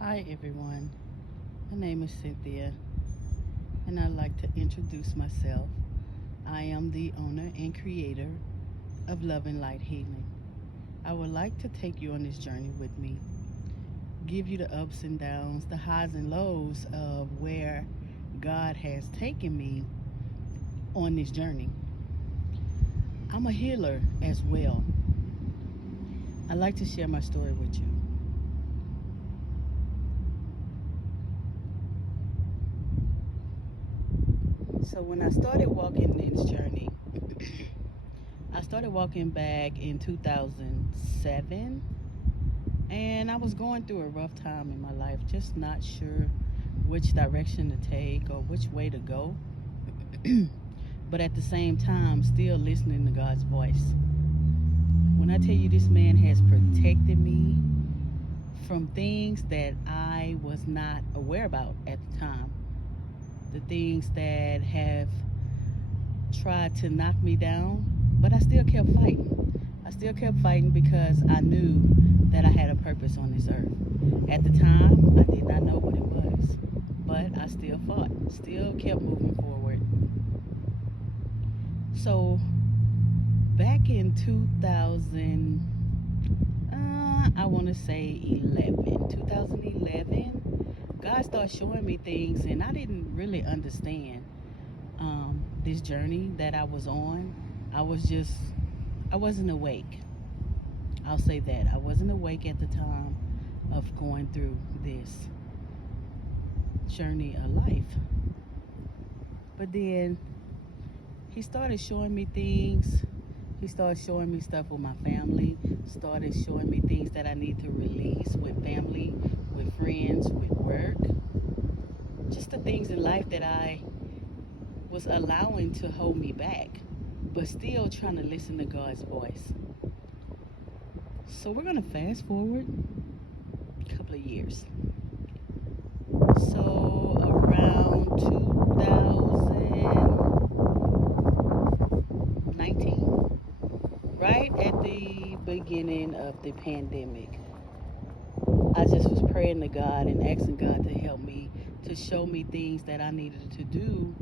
Hi everyone, my name is Cynthia and I'd like to introduce myself. I am the owner and creator of Love and Light Healing. I would like to take you on this journey with me, give you the ups and downs, the highs and lows of where God has taken me on this journey. I'm a healer as well. I'd like to share my story with you. So when I started walking this journey, I started walking back in 2007, and I was going through a rough time in my life, just not sure which direction to take or which way to go. But at the same time, still listening to God's voice. When I tell you this man has protected me from things that I was not aware about at the time, the things that have tried to knock me down, but I still kept fighting. I still kept fighting because I knew that I had a purpose on this earth. At the time, I did not know what it was, but I still fought, still kept moving forward. So, back in 2000, I want to say 2011, God started showing me things, and I didn't really understand this journey that I was on. I was just, I wasn't awake. I'll say that. I wasn't awake at the time of going through this journey of life. But then he started showing me things. He started showing me stuff with my family, started showing me things that I need to release with family, with friends, with work. Just the things in life that I was allowing to hold me back, but still trying to listen to God's voice. So we're going to fast forward a couple of years. So around 2019, right at the beginning of the pandemic, I just was praying to God and asking God to help me, to show me things that I needed to do,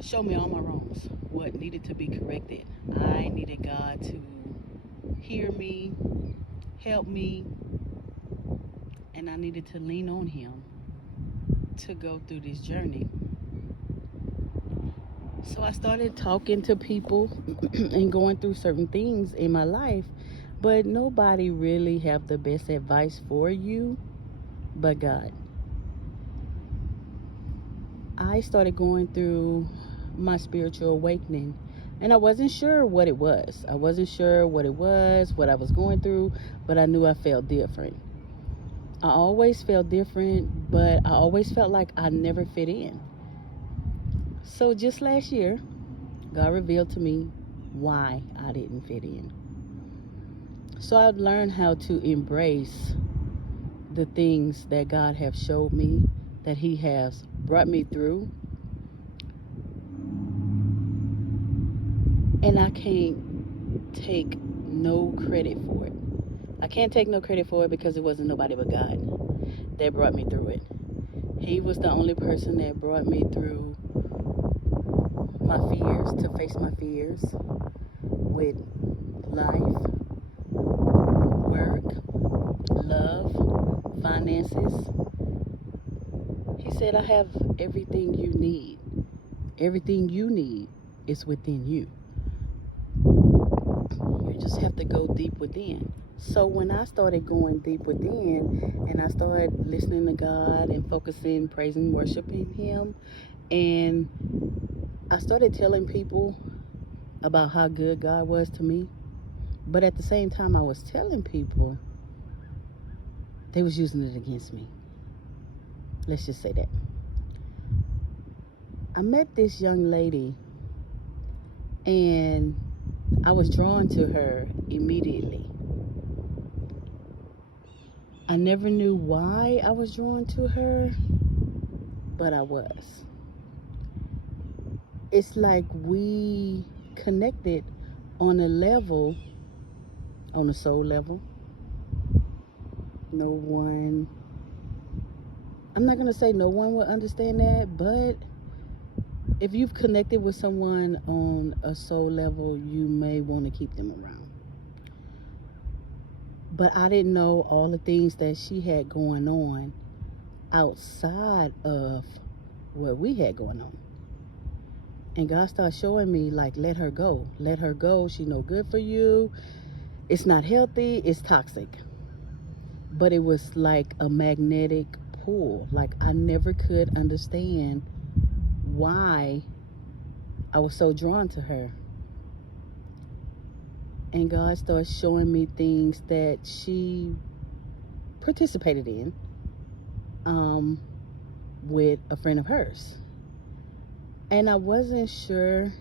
show me all my wrongs, what needed to be corrected. I needed God to hear me, help me, and I needed to lean on Him to go through this journey. So I started talking to people and going through certain things in my life, but nobody really have the best advice for you but God. I started going through my spiritual awakening, and I wasn't sure what it was. I wasn't sure what it was, what I was going through, but I knew I felt different. I always felt different, but I always felt like I never fit in. So just last year, God revealed to me why I didn't fit in. So I've learned how to embrace the things that God has showed me, that He has brought me through, and I can't take no credit for it. I can't take no credit for it because it wasn't nobody but God that brought me through it. He was the only person that brought me through my fears, to face my fears with life, work, love, finances. He said, I have everything you need. Everything you need is within you. You just have to go deep within. So when I started going deep within and I started listening to God and focusing, praising, worshiping Him, and I started telling people about how good God was to me, but at the same time I was telling people, they was using it against me. Let's just say that. I met this young lady and I was drawn to her immediately. I never knew why I was drawn to her, but I was. It's like we connected on a level, on a soul level. No one I'm not going to say no one will understand that, but if you've connected with someone on a soul level, you may want to keep them around. But I didn't know all the things that she had going on outside of what we had going on. And God started showing me, like, let her go. Let her go. She no good for you. It's not healthy. It's toxic. But it was like a magnetic pull. Like, I never could understand why I was so drawn to her. And God started showing me things that she participated in with a friend of hers. And I wasn't sure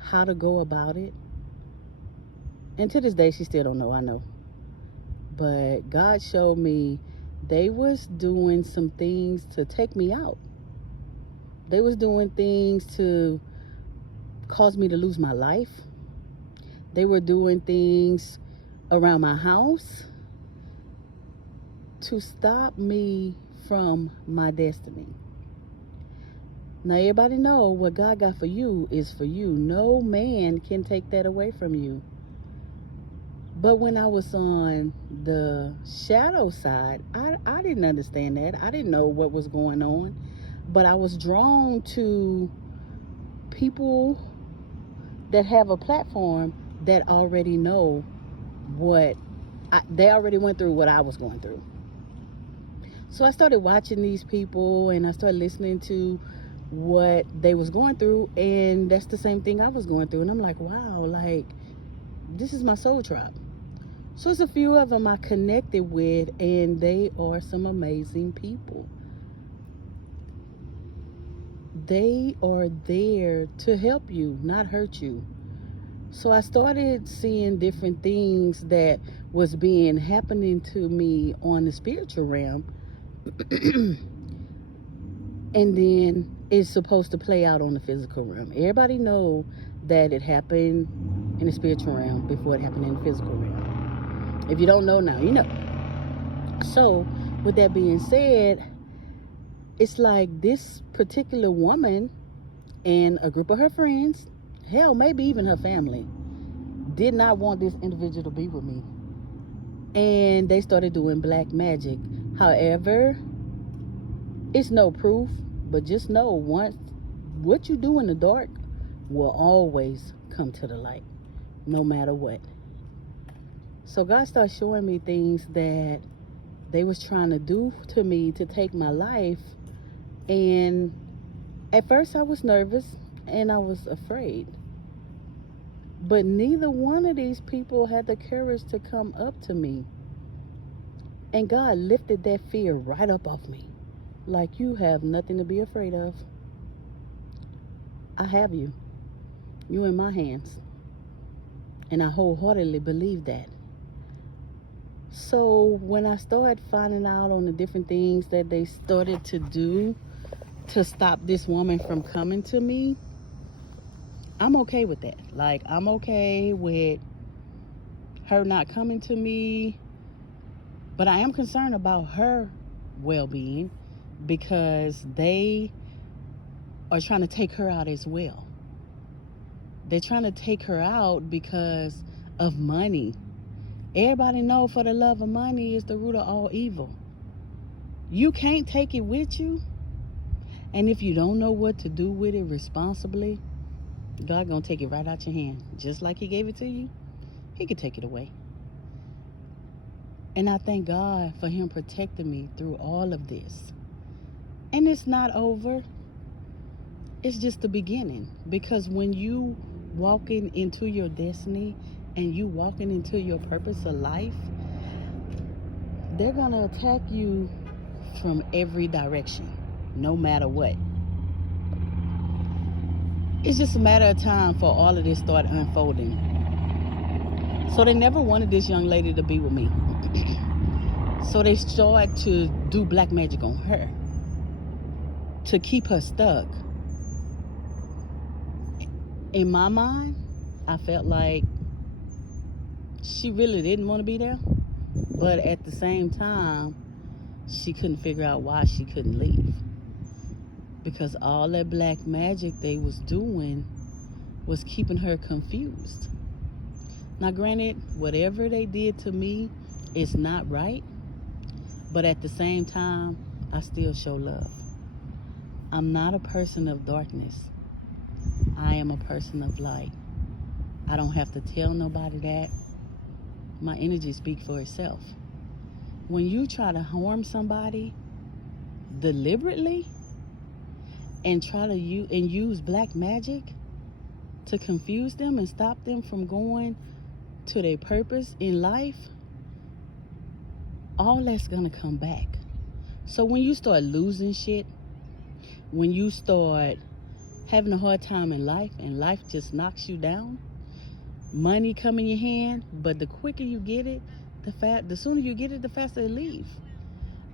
how to go about it. And to this day, she still don't know, I know. But God showed me they was doing some things to take me out. They was doing things to cause me to lose my life. They were doing things around my house to stop me from my destiny. Now, everybody know what God got for you is for you. No man can take that away from you. But when I was on the shadow side, I didn't understand that. I didn't know what was going on. But I was drawn to people that have a platform that already know they already went through what I was going through. So I started watching these people and I started listening to what they was going through, and that's the same thing I was going through. And I'm like, wow, like, this is my soul tribe. So it's a few of them I connected with, and they are some amazing people. They are there to help you, not hurt you. So I started seeing different things that was happening to me on the spiritual realm. And then it's supposed to play out on the physical realm. Everybody know that it happened in the spiritual realm before it happened in the physical realm. If you don't know now, you know. So with that being said, it's like this particular woman and a group of her friends, hell, maybe even her family, did not want this individual to be with me. And they started doing black magic. However, it's no proof, but just know once what you do in the dark will always come to the light, no matter what. So God started showing me things that they was trying to do to me to take my life. And at first I was nervous and I was afraid. But neither one of these people had the courage to come up to me. And God lifted that fear right up off me. Like, you have nothing to be afraid of. I have you. You in my hands. And I wholeheartedly believe that. So when I started finding out on the different things that they started to do to stop this woman from coming to me, I'm okay with that. Like, I'm okay with her not coming to me. But I am concerned about her well-being, because they are trying to take her out as well. They're trying to take her out because of money. Everybody know for the love of money is the root of all evil. You can't take it with you. And if you don't know what to do with it responsibly, God gonna take it right out your hand. Just like he gave it to you, he could take it away. And I thank God for him protecting me through all of this. And it's not over. It's just the beginning. Because when you walking into your destiny and you walking into your purpose of life, they're going to attack you from every direction, no matter what. It's just a matter of time for all of this start unfolding. So they never wanted this young lady to be with me. So they started to do black magic on her to keep her stuck. In my mind, I felt like she really didn't want to be there. But at the same time, she couldn't figure out why she couldn't leave. Because all that black magic they was doing was keeping her confused. Now, granted, whatever they did to me is not right, but at the same time, I still show love. I'm not a person of darkness. I am a person of light. I don't have to tell nobody that. My energy speaks for itself. When you try to harm somebody deliberately and try to use black magic to confuse them and stop them from going to their purpose in life, all that's gonna come back. So when you start losing shit, when you start having a hard time in life and life just knocks you down, money come in your hand, but the quicker you get it, the sooner you get it, the faster it leaves.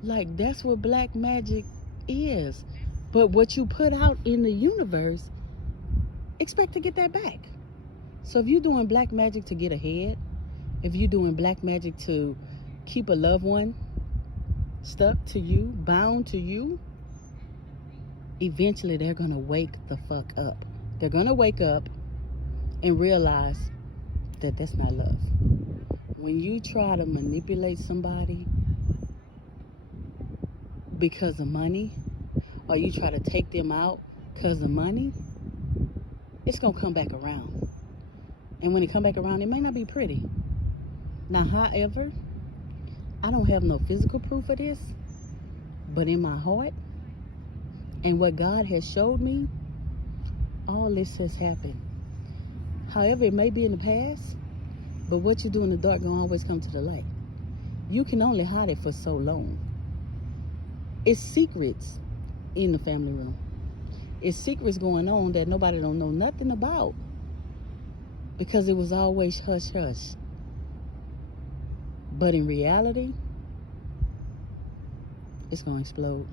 Like, that's what black magic is. But what you put out in the universe, expect to get that back. So if you're doing black magic to get ahead, if you're doing black magic to keep a loved one stuck to you, bound to you, eventually they're gonna wake the fuck up. They're gonna wake up and realize that that's not love. When you try to manipulate somebody because of money, or you try to take them out because of money, it's gonna come back around. And when it come back around, it may not be pretty. Now, however, I don't have no physical proof of this, but in my heart and what God has showed me, all this has happened. However, it may be in the past, but what you do in the dark gonna always come to the light. You can only hide it for so long. It's secrets in the family room. It's secrets going on that nobody don't know nothing about, because it was always hush hush. But in reality, it's gonna explode.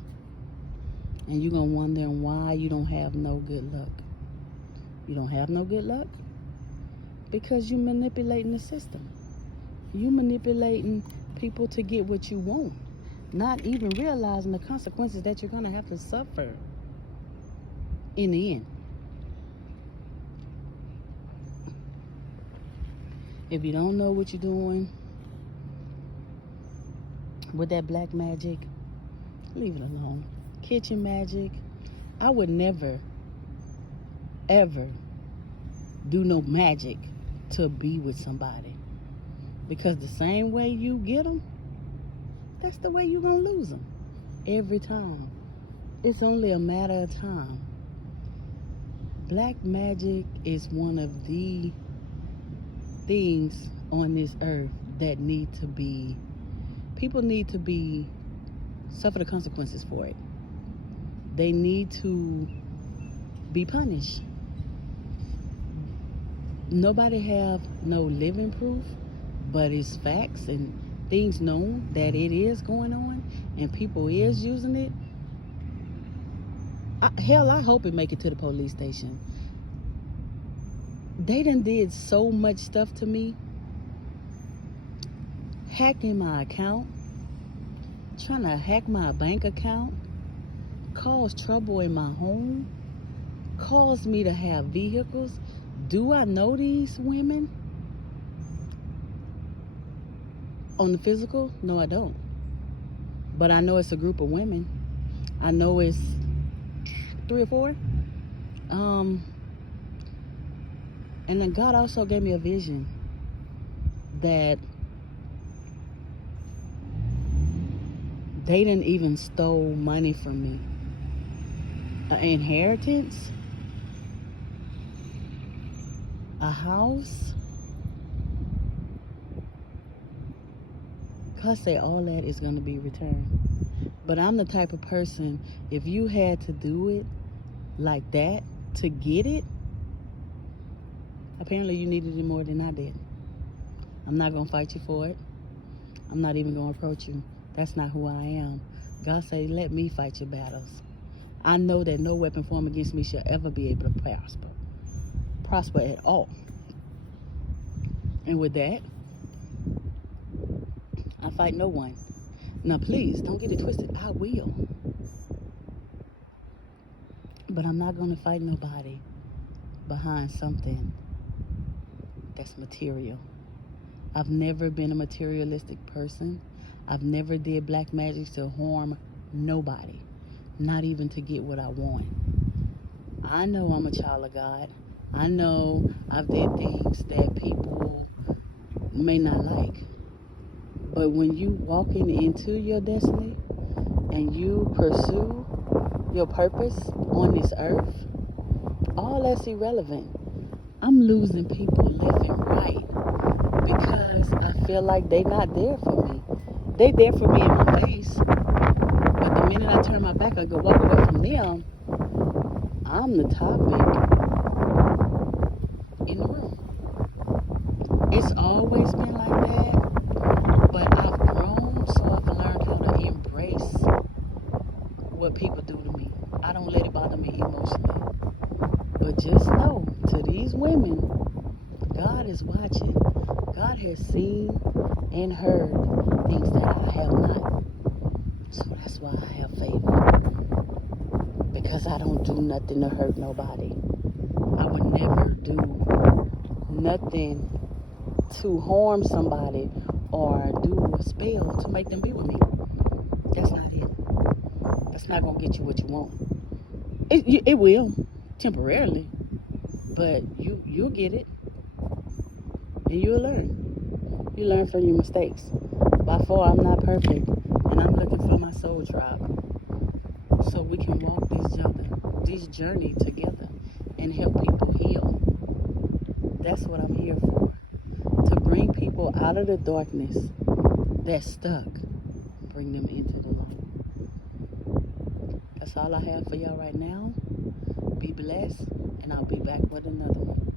And you're gonna wonder why you don't have no good luck. You don't have no good luck because you manipulating the system. You manipulating people to get what you want, not even realizing the consequences that you're gonna have to suffer in the end. If you don't know what you're doing with that black magic, leave it alone. Kitchen magic, I would never, ever do no magic to be with somebody, because the same way you get them, that's the way you're gonna lose them every time. It's only a matter of time. Black magic is one of the things on this earth that people need to be suffer the consequences for it. They need to be punished. Nobody have no living proof, but it's facts and things known that it is going on and people is using it. I hope it make it to the police station. They done did so much stuff to me. Hacking my account, trying to hack my bank account, cause trouble in my home, cause me to have vehicles. Do I know these women on the physical? No, I don't. But I know it's a group of women. I know it's 3 or 4. And then God also gave me a vision that they didn't even stole money from me. An inheritance, a house. God say all that is going to be returned. But I'm the type of person, if you had to do it like that to get it, apparently you needed it more than I did. I'm not going to fight you for it. I'm not even going to approach you. That's not who I am. God say, let me fight your battles. I know that no weapon formed against me shall ever be able to prosper at all. And with that, I fight no one. Now, please don't get it twisted. I will. But I'm not going to fight nobody behind something that's material. I've never been a materialistic person. I've never did black magic to harm nobody, not even to get what I want. I know I'm a child of God. I know I've did things that people may not like. But when you walking into your destiny and you pursue your purpose on this earth, all that's irrelevant. I'm losing people left and right because I feel like they not there for me. They there for me in my face, but the minute I turn my back, I go walk away from them. I'm the topic in the room. It's always been like that, but I've grown, so I've learned how to embrace what people do to me. I don't let it bother me emotionally. But just know, to these women, God is watching. God has seen and heard things that I have not. So that's why I have favor. Because I don't do nothing to hurt nobody. I would never do nothing to harm somebody or do a spell to make them be with me. That's not it. That's not going to get you what you want. It will, temporarily. But you'll get it. And you'll learn. You learn from your mistakes. By far, I'm not perfect. And I'm looking for my soul tribe. So we can walk this journey together and help people heal. That's what I'm here for. To bring people out of the darkness that's stuck. Bring them into the light. That's all I have for y'all right now. Be blessed, and I'll be back with another one.